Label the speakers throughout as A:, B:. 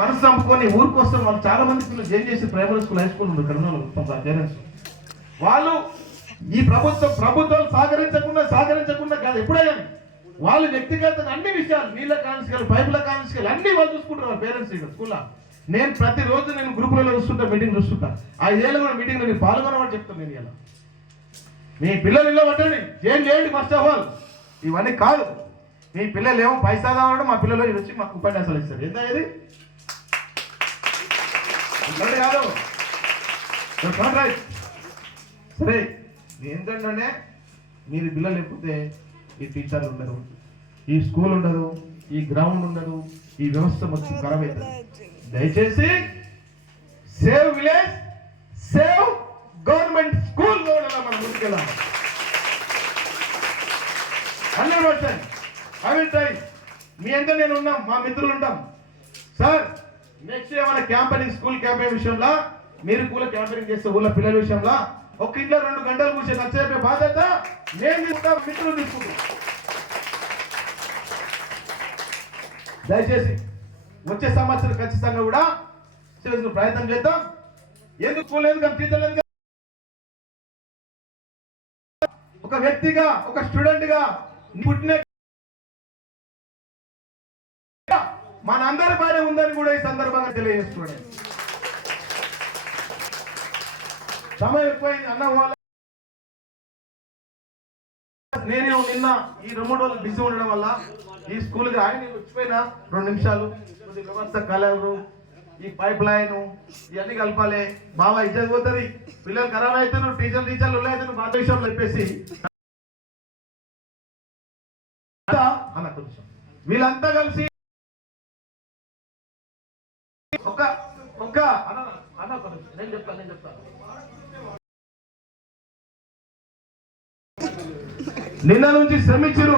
A: మనసు చంపుకొని ఊరికొస్తే వాళ్ళు చాలా మంది పిల్లలు జైన్ చేసి ప్రైమరీ స్కూల్ హై స్కూల్ ఉంది కర్నూలు పేరెంట్స్. వాళ్ళు ఈ ప్రభుత్వం ప్రభుత్వాలు సహకరించకుండా సహకరించకుండా కాదు ఎప్పుడైనా వాళ్ళు వ్యక్తిగతంగా అన్ని విషయాలు నీళ్ళ కాన్సికలు పైపుల కాన్సికలు అన్ని వాళ్ళు చూసుకుంటారు పేరెంట్స్ ఇక్కడ స్కూల్లో. నేను ప్రతిరోజు నేను గ్రూపులలో చూస్తుంటా మీటింగ్ చూస్తుంటా. ఐదేళ్ళు కూడా మీటింగ్లో నేను పాల్గొనమని చెప్తాను నేను ఇలా. మీ పిల్లలు ఇలా పట్టండి ఏం చేయండి ఫస్ట్ ఆఫ్ ఆల్ ఇవన్నీ కాదు. మీ పిల్లలు ఏమో పైసా కావాలంటే మా పిల్లలు ఇది వచ్చి మాకు ఉపన్యాసాలు ఇస్తారు. ఎంత ఇది కాదు. సరే ఏంటంటే మీరు పిల్లలు లేకపోతే ఈ టీచర్లు ఉండరు. ఈ స్కూల్ ఉండదు ఈ గ్రౌండ్ ఉండదు ఈ వ్యవస్థ మొత్తం ఖరాబ్ అవుతుంది దయచేసి save village save government school మనం ముందుకెళ్ళాలి. Hundred percent. I will try మీ అంతా నేను ఉన్నాం మా మిత్రులు ఉంటాం. సార్ నెక్స్ట్ ఏమైనా క్యాంపెయినింగ్ స్కూల్ క్యాంపెయిన్ విషయంలో మీరు కూడా క్యాంపెయినింగ్ చేస్తే ఊళ్ళో పిల్లల విషయంలో ఒక ఇంట్లో రెండు గంటలు కూర్చొని నచ్చే బాధ్యత నేను తీసుకుంటా మిత్రులు తీసుకుంటాం దయచేసి వచ్చే సంవత్సరం ఖచ్చితంగా కూడా చేసిన ప్రయత్నం చేద్దాం. ఎందుకు లేదు కానీ టీచర్ ఒక వ్యక్తిగా ఒక స్టూడెంట్గా పుట్టిన మన అందరి పైన ఉందని కూడా ఈ సందర్భంగా తెలియజేస్తున్నాడు సమయం ఎక్కువైంది అన్న వాళ్ళ నేనే నిన్న ఈ రెండు మూడు రోజులు బిజీ ఉండడం వల్ల ఈ స్కూల్కి ఆయన నేను వచ్చిపోయినా రెండు నిమిషాలు. వ్యవస్థ కలరు ఈ పైప్ లైన్ ఇవన్నీ కలపాలి. బాబా ఇచ్చేది పోతుంది. పిల్లలు ఖరాబ్ అవుతారు టీచర్లు టీచర్లు అవుతారు బాధ విషయంలో చెప్పేసి. అన్న కొంచెం. వీళ్ళంతా కలిసి ఒక్క ఒక్క అన్న అన్న ఒక నేను చెప్తాను నేను చెప్తాను నిన్న నుంచి శ్రమించరు.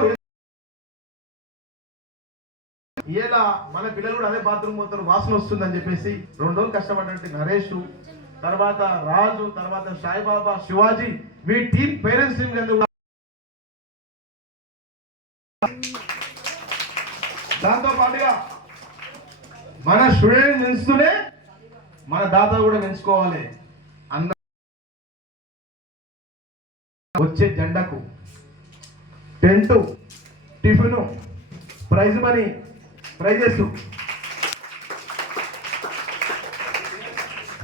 A: ఇలా మన పిల్లలు కూడా అదే బాత్రూమ్ పోతారు వాసన వస్తుందని చెప్పేసి రెండు రోజులు కష్టపడ్డంటే నరేష్ తర్వాత రాజు తర్వాత సాయిబాబా శివాజీ మీ టీం పేరెంట్స్ టీం కింద దాంతో పాటుగా మన స్టూడెంట్ పెంచుతూనే మన దాత కూడా పెంచుకోవాలి అంద వచ్చే జెండకు tent tiffin prize money prizes.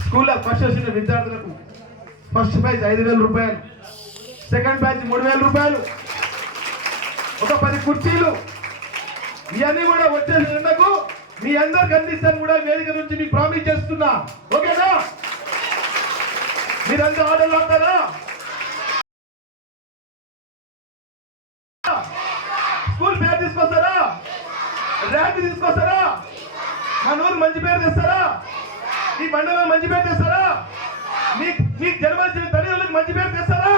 A: స్కూల్లో ఫస్ట్ వచ్చిన విద్యార్థులకు ఫస్ట్ ప్రైజ్ ఐదు వేల రూపాయలు. సెకండ్ ప్రైజ్ మూడు వేల రూపాయలు. ఒక పది కుర్చీలు. ఇవన్నీ కూడా వచ్చే జెండకు మీ అందరికి అందిస్తాను కూడా వేదిక నుంచి మీకు ప్రామిస్ చేస్తున్నా. ఓకేనా? మీరందరూ ఆర్డర్లు అవుతారా స్కూల్ పేరు తీసుకొస్తారా? ర్యాంక్ తీసుకొస్తారా? మన ఊరు మంచి పేరు తెస్తారా? ఈ మండలం మంచి పేరు తెస్తారా? మీ మీకు జన్మనిచ్చిన తల్లిదండ్రులకు మంచి పేరు తెస్తారా?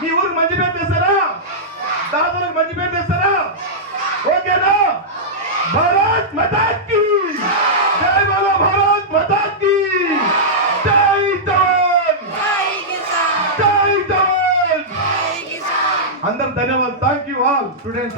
A: మీ ఊరికి మంచి పేరు తెస్తారా? भारत माता की जय बोलो
B: भारत माता
A: की जय
B: जवान जय
A: जवान अंदर धन्यवाद thank you all today in